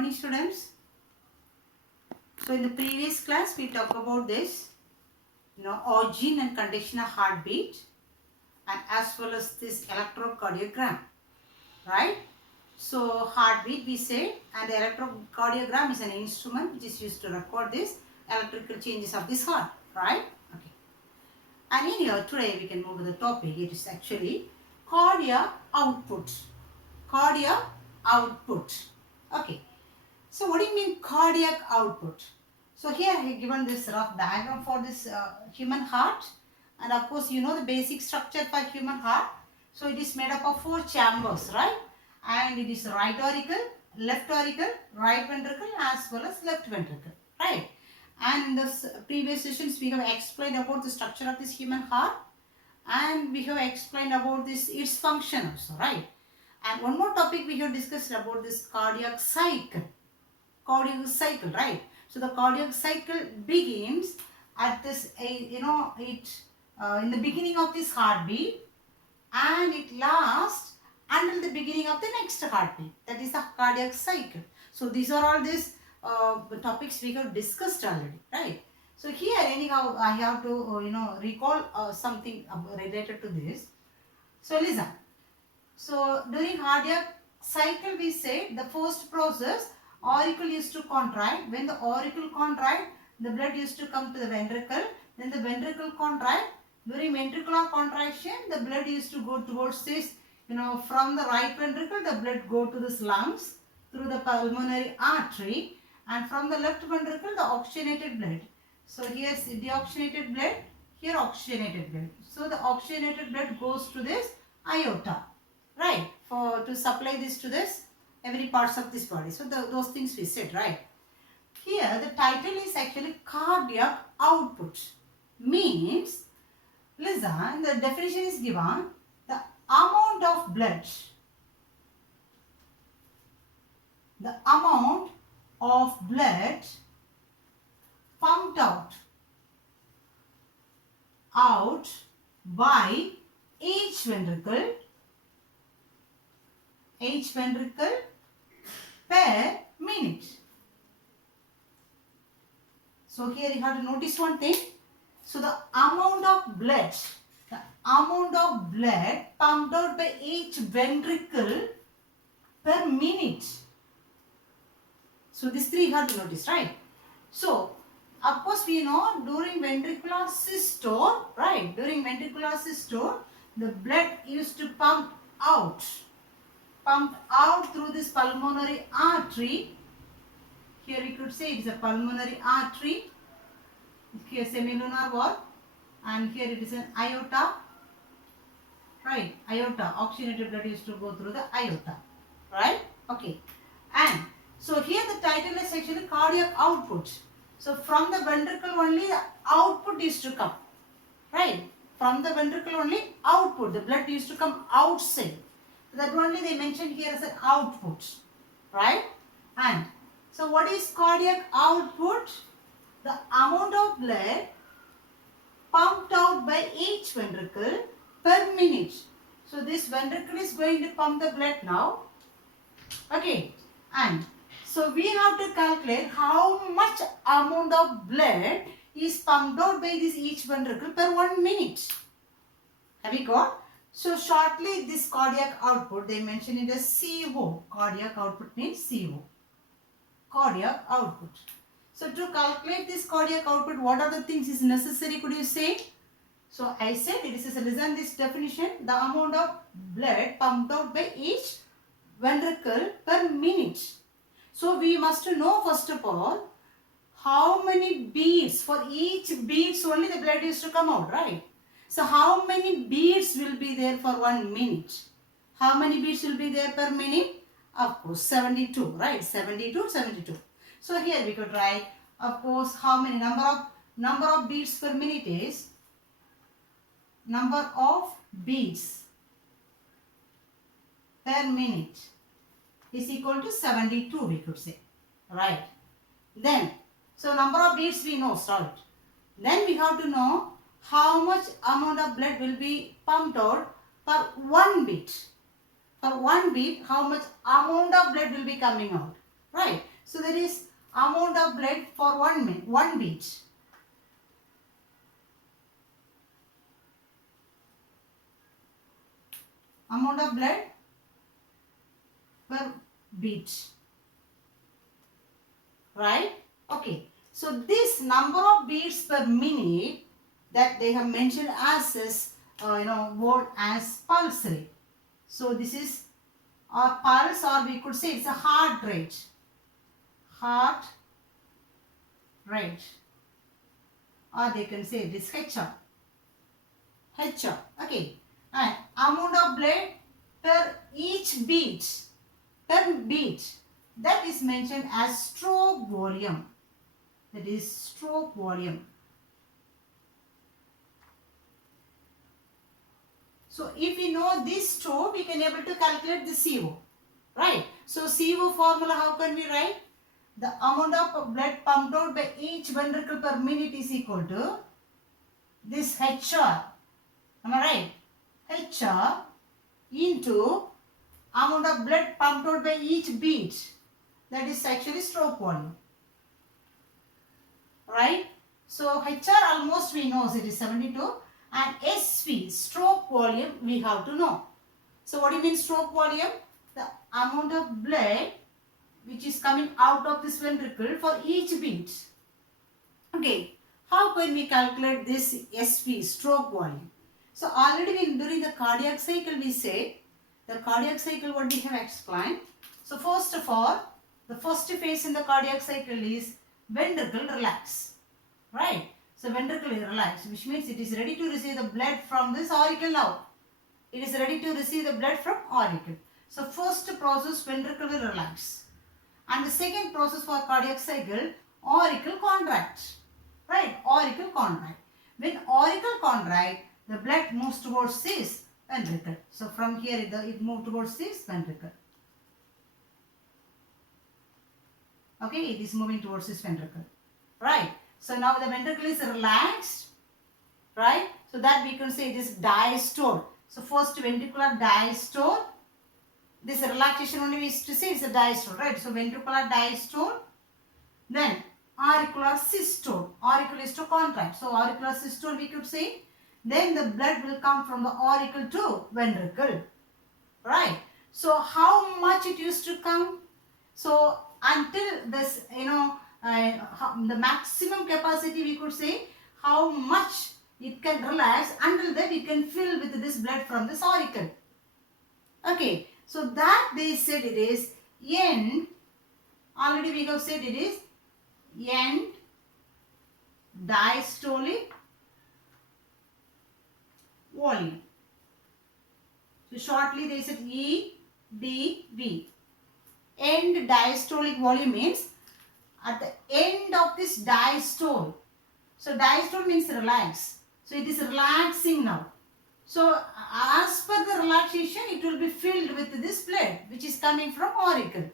morning, students. So in the previous class we talked about this, origin and condition of heartbeat, and as well as this electrocardiogram, right? So heartbeat we say, and the electrocardiogram is an instrument which is used to record this electrical changes of this heart, right? Okay. And in here today we can move to the topic. It is actually cardiac output. Cardiac output. Okay. So what do you mean cardiac output? So here I have given this rough diagram for this human heart, and of course you know the basic structure for human heart. So it is made up of 4 chambers, right? And it is right auricle, left auricle, right ventricle as well as left ventricle, right? And in this previous sessions we have explained about the structure of this human heart, and we have explained about this its function also, right? And one more topic we have discussed about this cardiac cycle. Cardiac cycle, right? So the cardiac cycle begins at this, in the beginning of this heartbeat, and it lasts until the beginning of the next heartbeat. That is the cardiac cycle. So these are all these topics we have discussed already, right? So here anyhow I have to recall something related to this. So listen. So during cardiac cycle we say the first process, auricle used to contract. When the auricle contract, the blood used to come to the ventricle. Then the ventricle contract. During ventricular contraction, the blood used to go towards this, from the right ventricle, the blood go to this lungs through the pulmonary artery, and from the left ventricle, the oxygenated blood. So here is deoxygenated blood, here oxygenated blood. So the oxygenated blood goes to this aorta, right, for to supply this to this every parts of this body. So those things we said, right? Here the title is actually cardiac output. Means, listen, the definition is given, the amount of blood, pumped out by each ventricle per minute. So here you have to notice one thing. So the amount of blood pumped out by each ventricle per minute. So these three you have to notice, right? So of course we know during ventricular systole, right? During ventricular systole, the blood used to pump out through this pulmonary artery. Here we could say it is a pulmonary artery. Here semilunar valve, and here it is an aorta, right? Aorta, oxygenated blood used to go through the aorta, right? Okay. And so here the title is actually cardiac output. So from the ventricle only the output used to come, right? From the ventricle only output, the blood used to come outside. That only they mentioned here as an output, right? And so what is cardiac output? The amount of blood pumped out by each ventricle per minute. So this ventricle is going to pump the blood now. Okay. And so we have to calculate how much amount of blood is pumped out by this each ventricle per 1 minute. Have you got? So shortly this cardiac output, they mention it as CO. Cardiac output means CO. Cardiac output. So to calculate this cardiac output, what are the things is necessary? Could you say? So I said it is, listen this definition, the amount of blood pumped out by each ventricle per minute. So we must know first of all how many beats, for each beats only the blood used to come out, right? So how many beats will be there for 1 minute? How many beats will be there per minute? Of course 72, right? 72. So here we could write, of course, how many number of beats per minute is number of beats per minute is equal to 72, we could say, right? Then, so number of beats we know, right? Then we have to know how much amount of blood will be pumped out per 1 beat. For 1 beat, how much amount of blood will be coming out, right? So there is amount of blood for 1 beat. Amount of blood per beat. Right? Okay. So this number of beats per minute that they have mentioned as is, word as pulse rate. So this is a pulse, or we could say it's a heart rate. Heart rate. Or they can say this HR. HR. Okay. And amount of blood per each beat. Per beat. That is mentioned as stroke volume. That is stroke volume. So if we know this stroke, we can able to calculate the CO. Right? So CO formula, how can we write? The amount of blood pumped out by each ventricle per minute is equal to this HR. Am I right? HR into amount of blood pumped out by each beat. That is actually stroke volume. Right? So HR almost we know it is 72, and SV stroke volume we have to know. So what do you mean stroke volume? The amount of blood which is coming out of this ventricle for each beat. Okay, how can we calculate this SV stroke volume? So already during the cardiac cycle we say, the cardiac cycle what we have explained. So first of all, the first phase in the cardiac cycle is ventricle relax. Right? So ventricle is relaxed, which means it is ready to receive the blood from this auricle now. It is ready to receive the blood from auricle. So first process, ventricle will relax. And the second process for cardiac cycle, auricle contract. Right? Auricle contract. When auricle contract, the blood moves towards this ventricle. So from here it moves towards this ventricle. Okay, it is moving towards this ventricle. Right? So now the ventricle is relaxed. Right? So that we can say it is diastole. So first ventricular diastole. This relaxation only we used to say is a diastole, right? So ventricular diastole. Then auricular systole. Auricle is to contract. So auricular systole we could say. Then the blood will come from the auricle to ventricle. Right? So how much it used to come? So until this, the maximum capacity we could say how much it can relax, until that it can fill with this blood from this auricle. Okay. So that they said it is end, already we have said it is end diastolic volume. So shortly they said EDV. End diastolic volume means at the end of this diastole. So diastole means relax. So it is relaxing now. So as per the relaxation, it will be filled with this blood which is coming from auricle.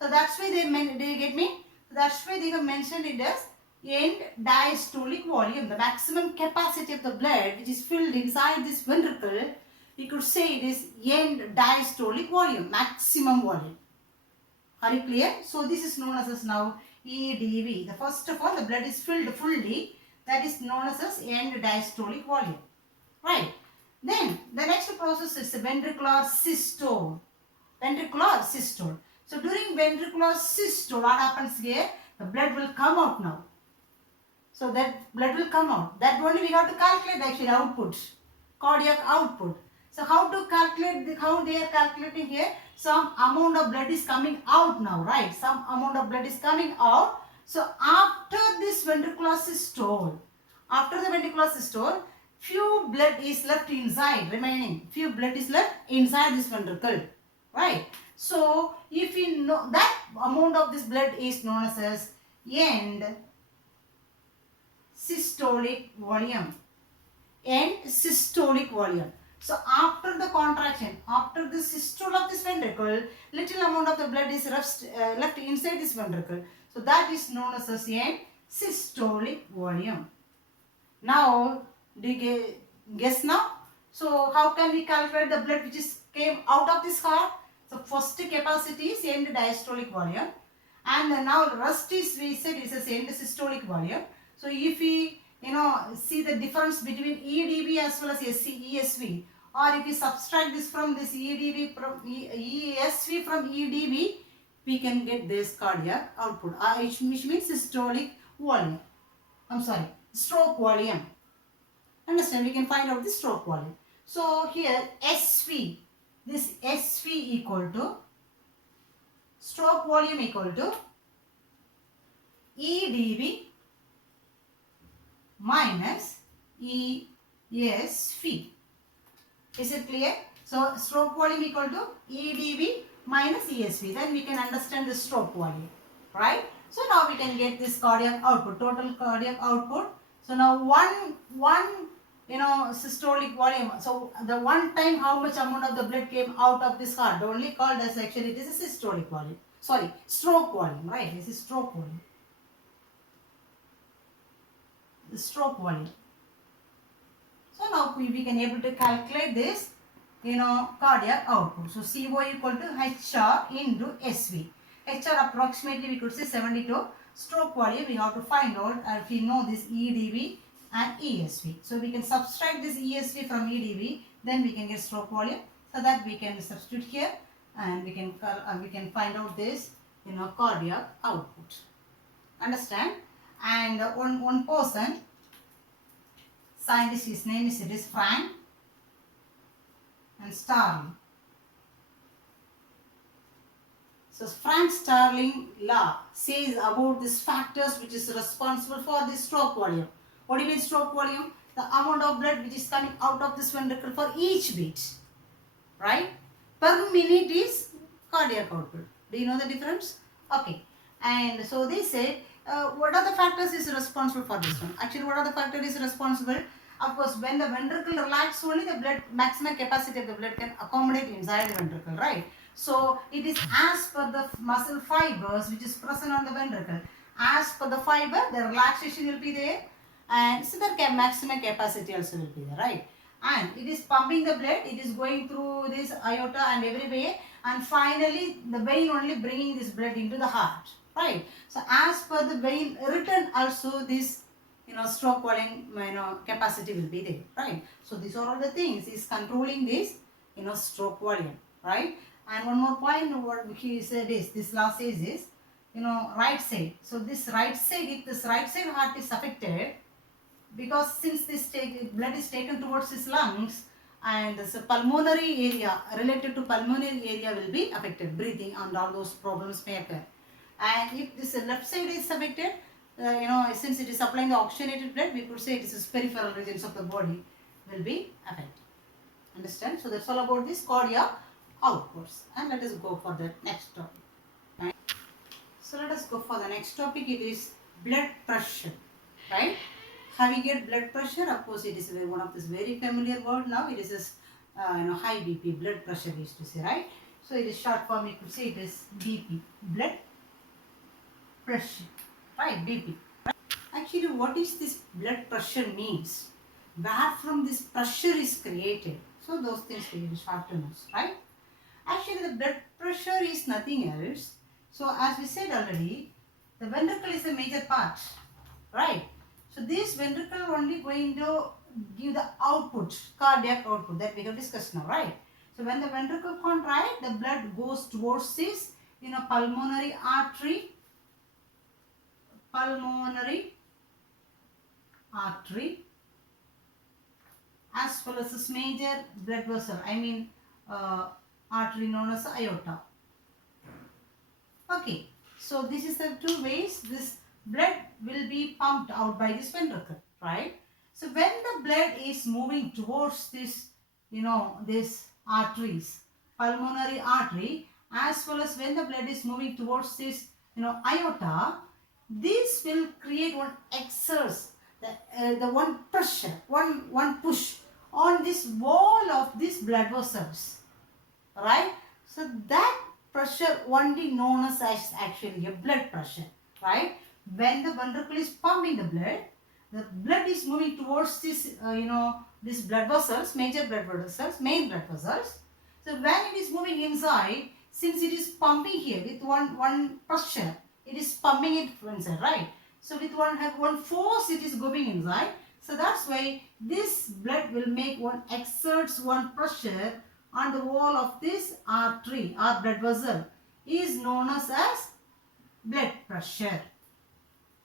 So that's why do you get me? That's why they have mentioned it as end diastolic volume. The maximum capacity of the blood which is filled inside this ventricle, we could say it is end diastolic volume, maximum volume. Are you clear? So this is known as now EDV. The first of all, the blood is filled fully. That is known as end diastolic volume. Right? Then the next process is ventricular systole. Ventricular systole. So during ventricular systole, what happens here? The blood will come out now. So that blood will come out. That only we have to calculate actually output, cardiac output. So how to calculate, how they are calculating here? Some amount of blood is coming out now, right? Some amount of blood is coming out. So after this ventricular systole, after the ventricular systole, few blood is left inside, remaining. Few blood is left inside this ventricle, right? So if we know that amount of this blood is known as end systolic volume. End systolic volume. So after the contraction, after the systole of this ventricle, little amount of the blood is left inside this ventricle. So that is known as end systolic volume. Now, do you guess now? So how can we calculate the blood which is came out of this heart? So first capacity is end diastolic volume, And now rest is, we said, is the same as systolic volume. So if we see the difference between EDV as well as ESV, or if we subtract this from this EDV from ESV from EDV, we can get this cardiac output, which means systolic volume. I'm sorry, stroke volume. Understand? We can find out the stroke volume. So here SV, this SV equal to stroke volume equal to EDV minus ESV. Is it clear? So stroke volume equal to EDV minus ESV. Then we can understand the stroke volume, right? So now we can get this cardiac output, total cardiac output. So now one systolic volume. So the one time how much amount of the blood came out of this heart, only called as, actually it is a systolic volume. Sorry, stroke volume, right? This is stroke volume. The stroke volume. So now we can able to calculate this, cardiac output. So CO equal to HR into SV. HR approximately we could say 72. Stroke volume we have to find out if we know this EDV and ESV. So we can subtract this ESV from EDV, then we can get stroke volume. So that we can substitute here, and we can find out this cardiac output. Understand? And one person, scientist, his name is Frank and Starling. So Frank Starling law says about these factors which is responsible for this stroke volume. What do you mean stroke volume? The amount of blood which is coming out of this ventricle for each beat, right? Per minute is cardiac output. Do you know the difference? Okay. And so they said, what are the factors is responsible for this one? Actually, what are the factors is responsible? Of course, when the ventricle relaxes, only the blood, maximum capacity of the blood can accommodate inside the ventricle, right? So it is as per the muscle fibers which is present on the ventricle. As per the fiber, the relaxation will be there, and so the maximum capacity also will be there, right? And it is pumping the blood, it is going through this aorta and everywhere, and finally the vein only bringing this blood into the heart, right? So as per the vein return also, this stroke volume capacity will be there, right? So these are all the things is controlling this stroke volume, right? And one more point, what he said is, this law says is, right side. So this right side, if this right side heart is affected, because since this blood is taken towards his lungs, and this pulmonary area, related to pulmonary area will be affected, breathing and all those problems may occur. And if this left side is affected, since it is supplying the oxygenated blood, we could say it is peripheral regions of the body will be affected. Understand? So that's all about this cardiac outputs. And let us go for the next topic. Right? So let us go for the next topic. It is blood pressure. Right? Having get blood pressure, of course, it is one of this very familiar word now. It is this high BP, blood pressure we used to say, right? So it is short form, you could say it is BP, blood pressure, right? BP. Actually, what is this blood pressure means? Where from this pressure is created? So those things we have to know, right? Actually, the blood pressure is nothing else. So as we said already, the ventricle is a major part, right? So this ventricle only going to give the output, cardiac output that we have discussed now, right? So when the ventricle contracts, the blood goes towards this, pulmonary artery, as well as this major blood vessel, artery known as aorta. Okay, so this is the two ways this blood will be pumped out by this ventricle, right? So when the blood is moving towards this, this arteries, pulmonary artery, as well as when the blood is moving towards this, aorta, this will create one exerts, the one pressure, one push on this wall of these blood vessels, right? So that pressure only known as actually a blood pressure, right? When the ventricle is pumping the blood is moving towards this, these blood vessels, major blood vessels, main blood vessels. So when it is moving inside, since it is pumping here with one pressure, it is pumping it inside, right? So with one force it is going inside. So that's why this blood will make one exerts one pressure on the wall of this artery or blood vessel is known as blood pressure,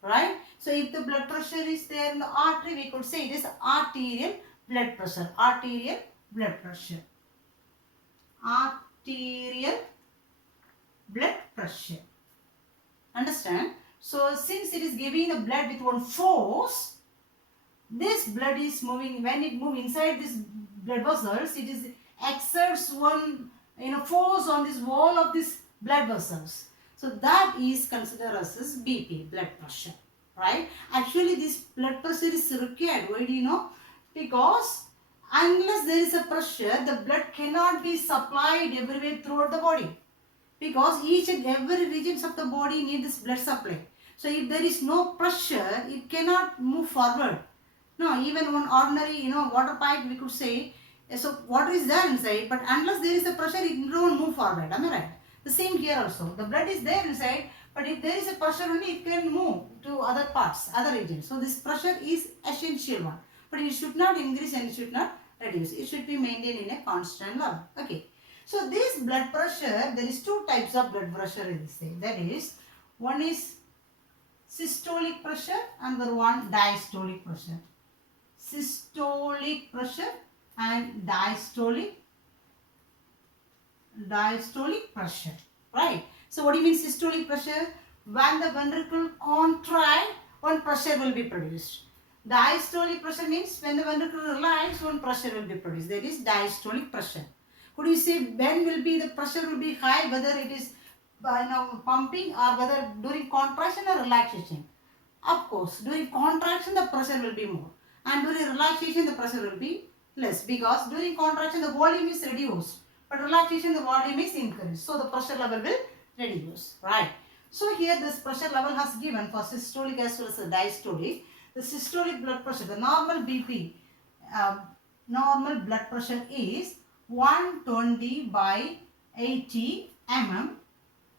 right? So if the blood pressure is there in the artery, we could say it is arterial blood pressure. Arterial blood pressure. Arterial blood pressure. Understand? So since it is giving the blood with one force, this blood is moving. When it moves inside this blood vessels, it is exerts one force on this wall of this blood vessels. So that is considered as BP, blood pressure, right? Actually, this blood pressure is required. Why do you know? Because unless there is a pressure, the blood cannot be supplied everywhere throughout the body. Because each and every regions of the body need this blood supply. So if there is no pressure, it cannot move forward. No, even one ordinary, water pipe, we could say, so water is there inside, but unless there is a pressure, it don't move forward. Am I right? The same here also. The blood is there inside, but if there is a pressure only, it can move to other parts, other regions. So this pressure is essential one. But it should not increase and it should not reduce. It should be maintained in a constant level. Okay. So this blood pressure, there is two types of blood pressure in this thing. That is, one is systolic pressure and the one diastolic pressure. Systolic pressure and diastolic pressure, right? So what do you mean systolic pressure? When the ventricle contract, one pressure will be produced. Diastolic pressure means when the ventricle relax, one pressure will be produced. That is diastolic pressure. Could you say when will be the pressure will be high, whether it is pumping or whether during contraction or relaxation? Of course, during contraction the pressure will be more, and during relaxation the pressure will be less, because during contraction the volume is reduced, but relaxation the volume is increased, so the pressure level will reduce, right? So here this pressure level has given for systolic as well as the diastolic. The systolic blood pressure, the normal BP, normal blood pressure is 120 by 80 mm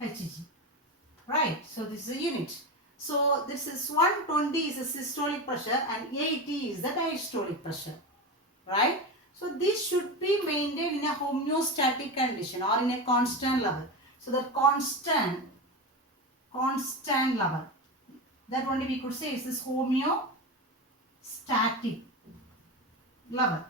Hg, right? So this is a unit. So this is 120 is the systolic pressure and 80 is the diastolic pressure, right? So this should be maintained in a homeostatic condition or in a constant level. So the constant level, that only we could say is this homeostatic level.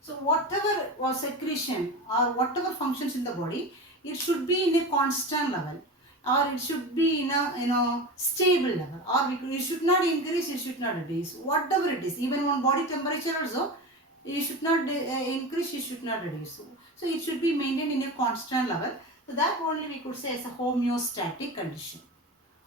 So whatever was secretion or whatever functions in the body, it should be in a constant level, or it should be in a stable level, or it should not increase, it should not reduce, whatever it is. Even on body temperature also, it should not increase, it should not reduce. So it should be maintained in a constant level. So that only we could say as a homeostatic condition.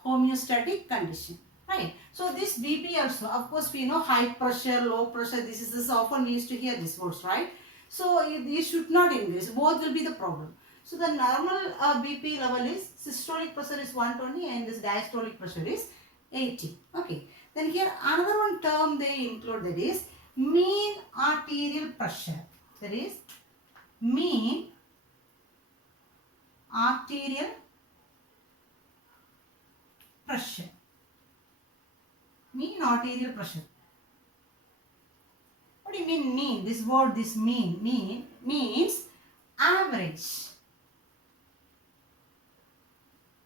Homeostatic condition, right? So this BP also, of course we know high pressure, low pressure, this is often we used to hear these words, right? So it should not increase, both will be the problem. So the normal BP level is, systolic pressure is 120 and this diastolic pressure is 80. Okay. Then here another one term they include, that is mean arterial pressure. That is mean arterial pressure. Mean arterial pressure. What do you mean mean? This word, this mean means average.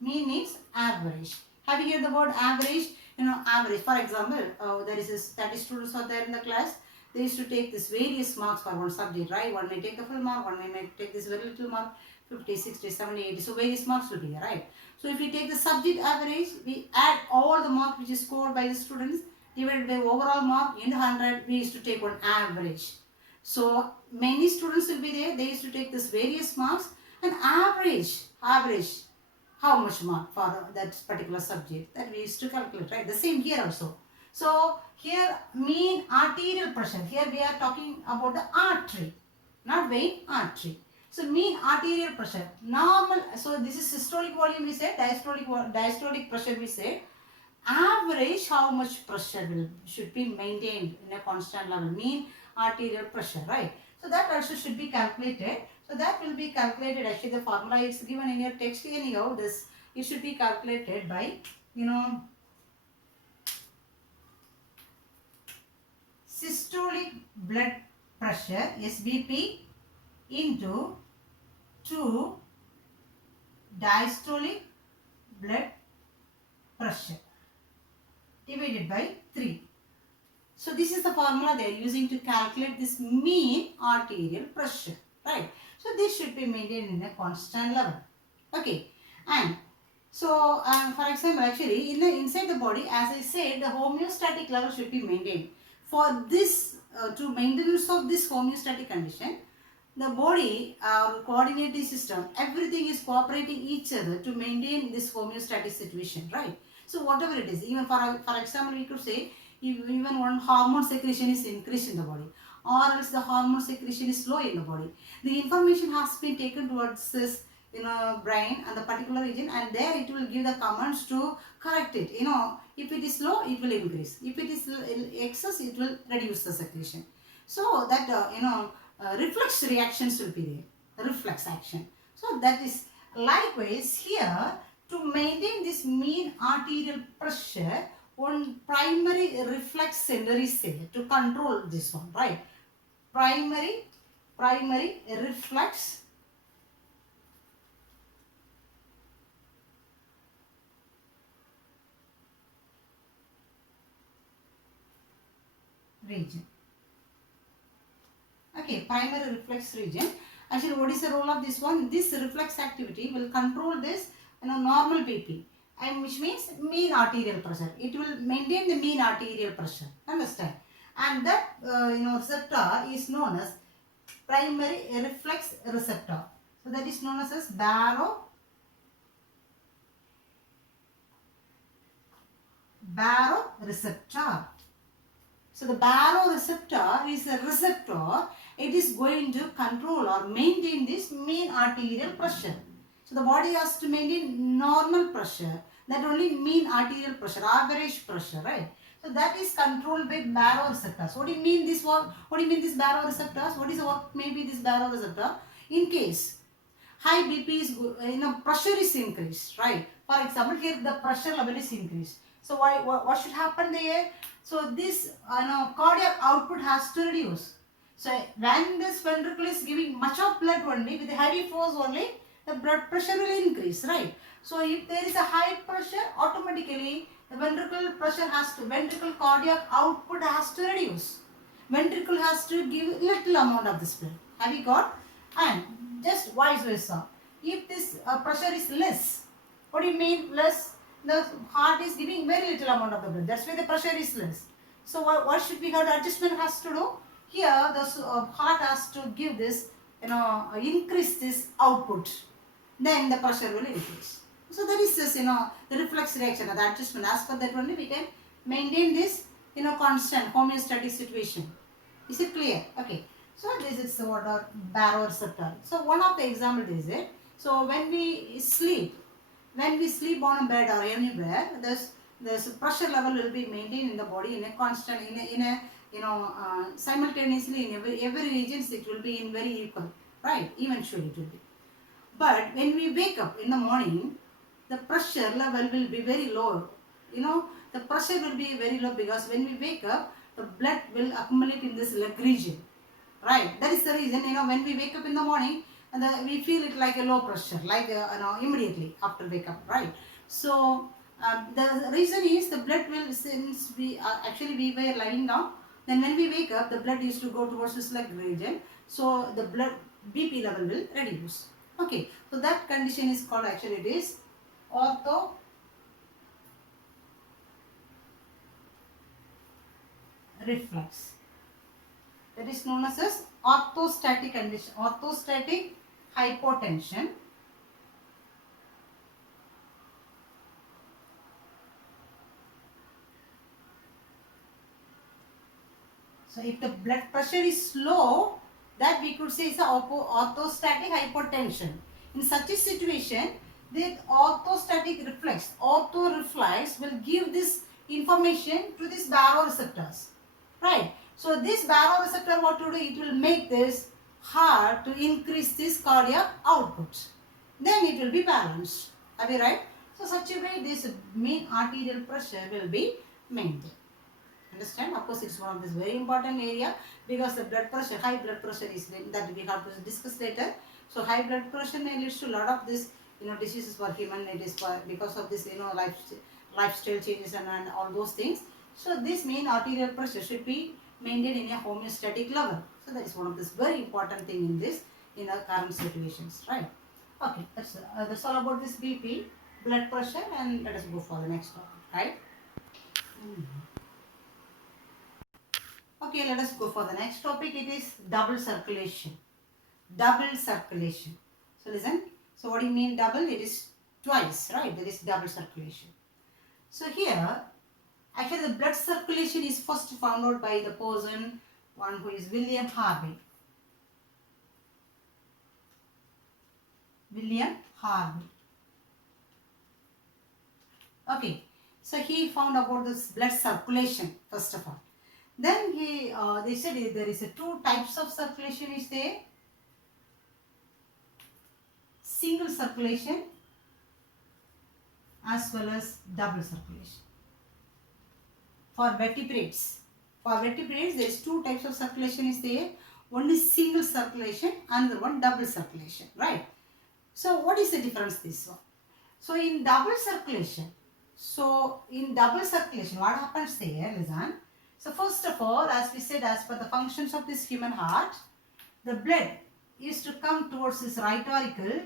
Mean means average. Have you heard the word average? Average. For example, there is 30 students are there in the class. They used to take this various marks for one subject, right? One may take the full mark, one may take this very little mark, 50, 60, 70, 80. So various marks will be here, right? So if we take the subject average, we add all the marks which is scored by the students, divided by overall mark in 100, we used to take one average. So many students will be there, they used to take this various marks and average how much mark for that particular subject, that we used to calculate, right? The same here also. So here mean arterial pressure, here we are talking about the artery, not vein, artery. So mean arterial pressure, normal, so this is systolic volume we said, diastolic pressure we said. Average how much pressure should be maintained in a constant level, mean arterial pressure, right? So that also should be calculated. So that will be calculated, actually the formula is given in your text anyhow. This it should be calculated by, you know, systolic blood pressure SBP into 2 diastolic blood pressure divided by 3. So this is the formula they are using to calculate this mean arterial pressure, right? So this should be maintained in a constant level. Okay, and so for example, actually inside the body, as I said, the homeostatic level should be maintained. For this, to maintenance of this homeostatic condition, the body coordinating system, everything is cooperating each other to maintain this homeostatic situation, right? So whatever it is, even for example, we could say even one hormone secretion is increased in the body, or else the hormone secretion is low in the body. The information has been taken towards this, you know, brain and the particular region, and there it will give the commands to correct it. You know, if it is low, it will increase. If it is excess, it will reduce the secretion. So that reflex reactions will be there, reflex action. So that is likewise here, to maintain this mean arterial pressure, one primary reflex center is there to control this one, right? Primary reflex region. Okay, primary reflex region. Actually, what is the role of this one? This reflex activity will control this, normal BP, and which means mean arterial pressure. It will maintain the mean arterial pressure. Understand? And that receptor is known as primary reflex receptor. So that is known as baroreceptor. So the baroreceptor is a receptor. It is going to control or maintain this mean arterial pressure. So the body has to maintain normal pressure. That only mean arterial pressure, average pressure, right? So that is controlled by baroreceptors. What do you mean this work? What do you mean this baroreceptors? What is the work maybe this baroreceptor? In case high BP is, pressure is increased, right? For example, here the pressure level is increased. So what should happen there? So this cardiac output has to reduce. So when this ventricle is giving much of blood only, with heavy force only, the blood pressure will increase, right? So if there is a high pressure, automatically the ventricle cardiac output has to reduce. Ventricle has to give little amount of this blood. Have you got? And just vice versa. If this pressure is less, what do you mean less? The heart is giving very little amount of the blood. That's why the pressure is less. So what should be how the adjustment has to do? Here the heart has to give this, increase this output. Then the pressure will increase. So that is this, the reflex reaction, the adjustment. As per that only we can maintain this, constant homeostatic situation. Is it clear? Okay. So this is what our baroreceptor. So one of the example is it. So when we sleep on a bed or anywhere, this pressure level will be maintained in the body in a constant, simultaneously in every region it will be in very equal, right? Eventually it will be. But when we wake up in the morning, the pressure level will be very low. The pressure will be very low because when we wake up, the blood will accumulate in this leg region, right? That is the reason, when we wake up in the morning, and we feel it like a low pressure, like immediately after wake up, right? So the reason is the blood will, since we were lying down, then when we wake up, the blood used to go towards this leg region, so the blood BP level will reduce. Okay, so that condition is called, actually it is ortho reflex. That is known as orthostatic condition, orthostatic hypotension. So if the blood pressure is low, that we could say is orthostatic hypotension. In such a situation, the orthostatic reflex, orthoreflex will give this information to these baroreceptors, right? So this baroreceptor, what to do? It will make this heart to increase this cardiac output. Then it will be balanced. Are we right? So such a way this mean arterial pressure will be maintained. Understand? Of course, it's one of this very important area because the blood pressure, high blood pressure is that we have to discuss later. So high blood pressure may leads to a lot of this, diseases for human. It is for because of this, lifestyle changes and all those things. So this mean arterial pressure should be maintained in a homeostatic level. So that is one of this very important thing in this in our current situations, right? Okay, that's all about this BP, blood pressure, and let us go for the next topic, right? Okay, let us go for the next topic. It is double circulation. Double circulation. So listen. So what do you mean double? It is twice, right? That is double circulation. So here, actually the blood circulation is first found out by the person, one who is William Harvey. William Harvey. Okay. So he found about this blood circulation first of all. Then they said there is two types of circulation is there. Single circulation as well as double circulation. For vertebrates there is two types of circulation is there. One is single circulation, another one double circulation, right? So what is the difference this one? So in double circulation, what happens there, listen. So first of all, as we said, as per the functions of this human heart, the blood is to come towards this right auricle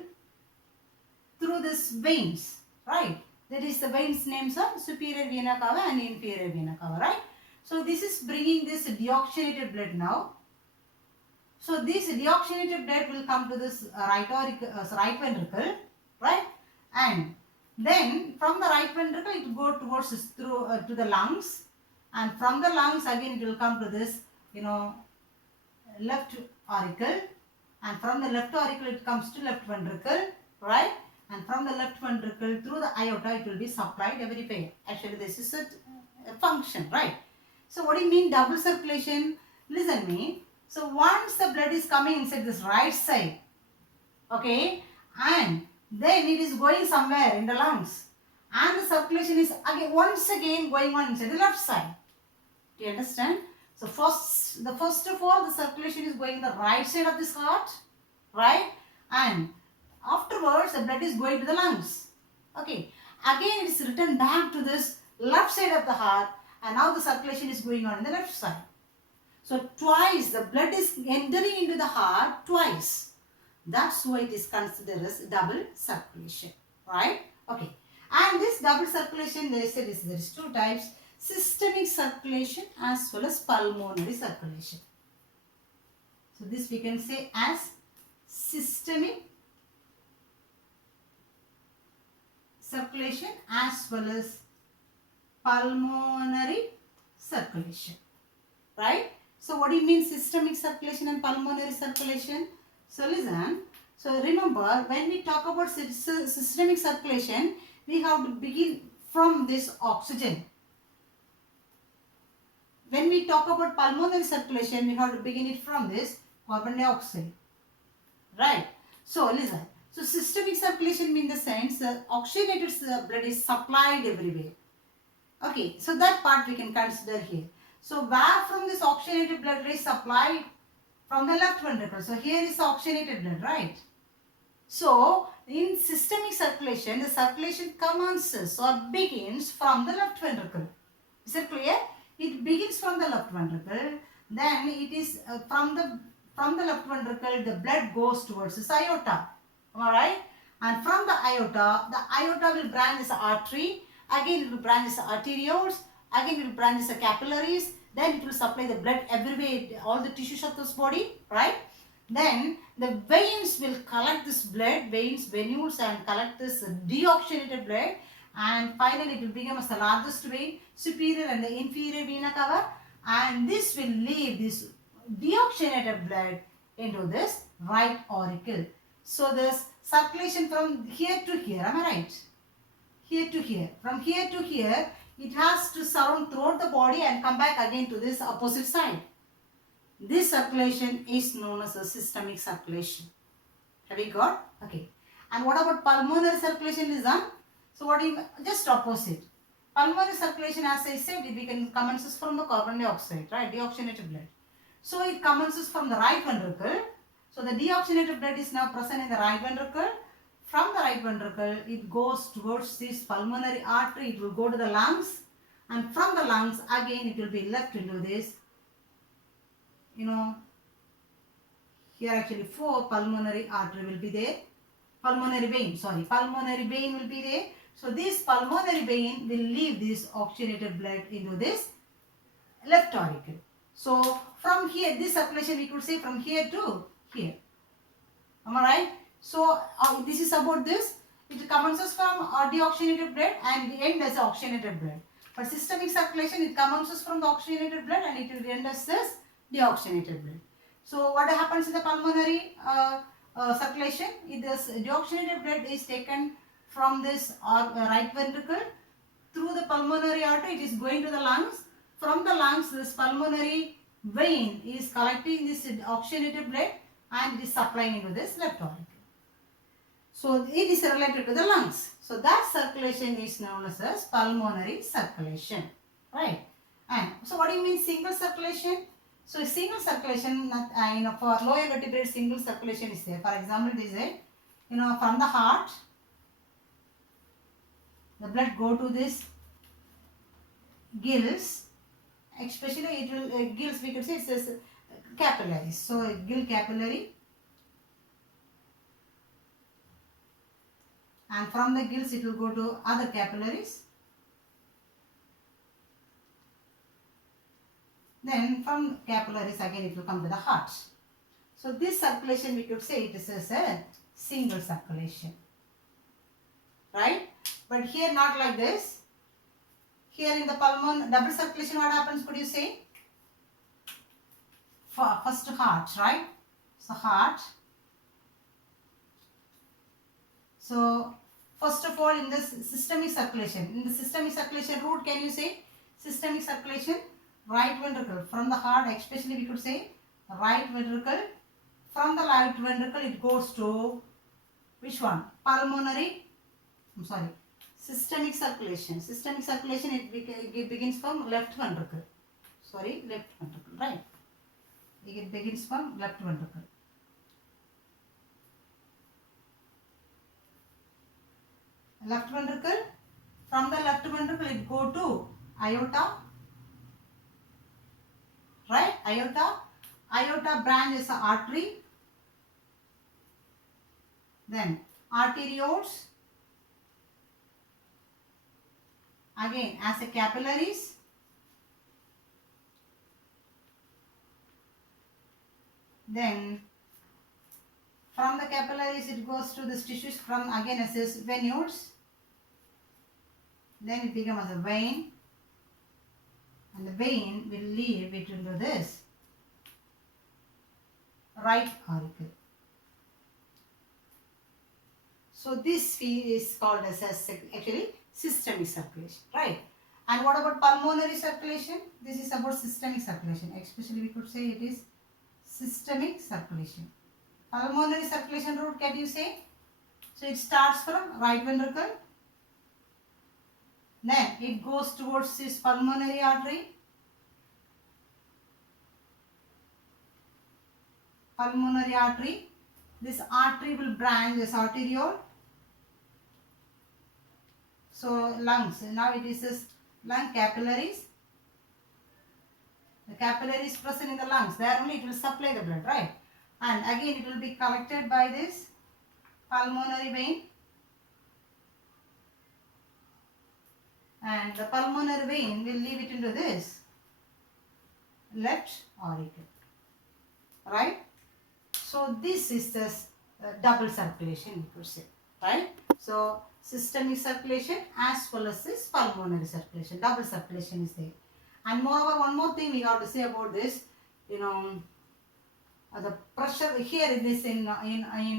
through this veins, right? That is the veins names are superior vena cava and inferior vena cava, right? So this is bringing this deoxygenated blood now. So this deoxygenated blood will come to this right ventricle, right? And then from the right ventricle it will go towards this through to the lungs, and from the lungs again it will come to this left auricle, and from the left auricle it comes to left ventricle, right? And from the left ventricle through the aorta it will be supplied everywhere. Actually this is a function, right? So what do you mean double circulation? Listen me. So once the blood is coming inside this right side, okay, and then it is going somewhere in the lungs, and the circulation is once again going on inside the left side. Do you understand? So first of all the circulation is going the right side of this heart, right? And afterwards the blood is going to the lungs. Okay. Again it is returned back to this left side of the heart, and now the circulation is going on in the left side. So twice the blood is entering into the heart twice. That's why it is considered as double circulation, right? Okay. And this double circulation, they said there is two types: systemic circulation as well as pulmonary circulation. So this we can say as systemic circulation as well as pulmonary circulation, right? So what do you mean systemic circulation and pulmonary circulation? So listen, so remember when we talk about systemic circulation, we have to begin from this oxygen. When we talk about pulmonary circulation, we have to begin it from this carbon dioxide, right? So listen, so systemic circulation means the sense oxygenated blood is supplied everywhere. Okay, so that part we can consider here. So where from this oxygenated blood is supplied? From the left ventricle. So here is oxygenated blood, right? So in systemic circulation, the circulation commences or begins from the left ventricle. Is it clear? It begins from the left ventricle. Then it is from the left ventricle, the blood goes towards the aorta. Alright? And from the aorta will branch as artery. Again it will branch as arterioles. Again it will branch as capillaries. Then it will supply the blood everywhere, all the tissues of this body, right? Then the veins will collect this blood, venules, and collect this deoxygenated blood. And finally it will become as the largest vein, superior and the inferior vena cava. And this will leave this deoxygenated blood into this right auricle. So this circulation from here to here, am I right? Here to here. From here to here, it has to surround throughout the body and come back again to this opposite side. This circulation is known as a systemic circulation. Have you got? Okay. And what about pulmonary circulation is done? So what do you, just opposite. Pulmonary circulation, as I said, it commences from the carbon dioxide, right? Deoxygenated blood. So it commences from the right ventricle. So the deoxygenated blood is now present in the right ventricle. From the right ventricle, it goes towards this pulmonary artery. It will go to the lungs, and from the lungs again it will be left into this. Here actually 4 pulmonary artery will be there. Pulmonary vein will be there. So this pulmonary vein will leave this oxygenated blood into this left auricle. So from here, this circulation we could say from here to here. Am I right? So this is about this. It commences from deoxygenated blood and it ends as oxygenated blood. For systemic circulation, it commences from the oxygenated blood and it will end as this deoxygenated blood. So what happens in the pulmonary circulation? This deoxygenated blood is taken from this right ventricle through the pulmonary artery. It is going to the lungs. From the lungs, this pulmonary vein is collecting this oxygenated blood and it is supplying into this left auricle. So it is related to the lungs. So that circulation is known as pulmonary circulation, right? And so what do you mean single circulation? So single circulation, for lower vertebrate, single circulation is there. For example, this is from the heart, the blood go to this gills. Especially it will gills, we could say it says capillaries. So gill capillary, and from the gills it will go to other capillaries. Then from capillaries again it will come to the heart. So this circulation we could say it is as a single circulation, right? But here not like this. Here in the pulmon, double circulation, what happens? Could you say? First heart, right? So heart. So first of all, in this systemic circulation, route, can you say systemic circulation? Right ventricle, from the heart especially we could say right ventricle. From the right ventricle it goes to which one? Systemic circulation. Systemic circulation, it begins from left ventricle. Left ventricle, right? It begins from left ventricle. Left ventricle. From the left ventricle it go to aorta, right? Aorta branch is an artery. Then arterioles, again as a capillaries. Then from the capillaries it goes to this tissues, from again as this venules. Then it becomes a vein, and the vein will leave it into this right auricle. So this is called as actually systemic circulation, right? And what about pulmonary circulation? This is about systemic circulation. Especially we could say it is systemic circulation. Pulmonary circulation route, can you say? So it starts from right ventricle. Then it goes towards this pulmonary artery. This artery will branch as arteriole. So lungs, now it is this lung capillaries. The capillary is present in the lungs. There only it will supply the blood, right? And again it will be collected by this pulmonary vein. And the pulmonary vein will leave it into this left auricle, right? So this is the double circulation, we could say, right? So systemic circulation as well as this pulmonary circulation, double circulation is there. And moreover, one more thing we have to say about this, the pressure here in this in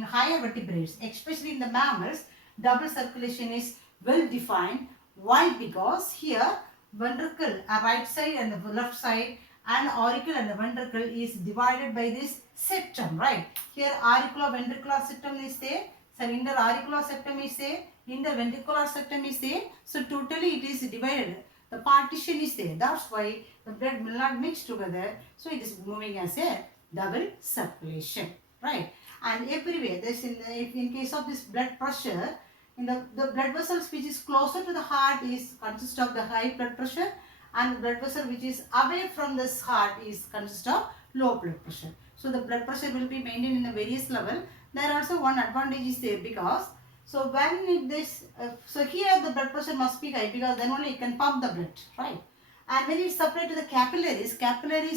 higher vertebrates, especially in the mammals, double circulation is well defined. Why? Because here ventricle, right side and the left side, and auricle and the ventricle is divided by this septum, right? Here auriculoventricular septum is there, so interauricular septum is there, in the ventricular septum is there. So totally it is divided. The partition is there. That's why the blood will not mix together. So it is moving as a double circulation, right? And everywhere, this if in case of this blood pressure, in the blood vessels which is closer to the heart is consist of the high blood pressure, and the blood vessel which is away from this heart is consist of low blood pressure. So the blood pressure will be maintained in a various level. There also one advantage is there, because so when so here the blood pressure must be high, because then only it can pump the blood, right? And when it's supplied to the capillaries,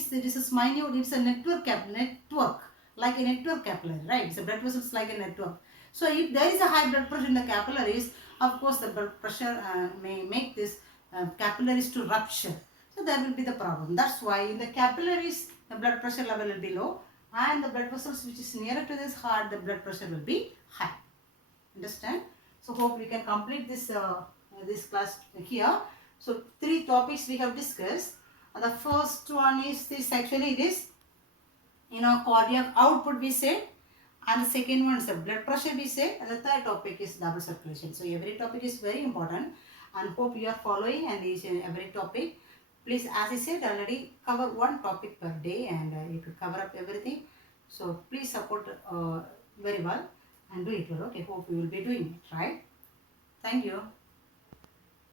this is minute, it's a network, like a network capillary, right? So blood vessels like a network. So if there is a high blood pressure in the capillaries, of course the blood pressure may make this capillaries to rupture. So there will be the problem. That's why in the capillaries, the blood pressure level will be low, and the blood vessels which is nearer to this heart, the blood pressure will be high. Understand? So hope we can complete this class here. So 3 topics we have discussed. The first one is this, actually it is cardiac output we said, and the second one is the blood pressure we said, and the third topic is double circulation. So every topic is very important, and hope you are following and each and every topic. Please, as I said already, cover one topic per day, and you could cover up everything. So please support very well and do it well. Okay, hope you will be doing it, right? Thank you.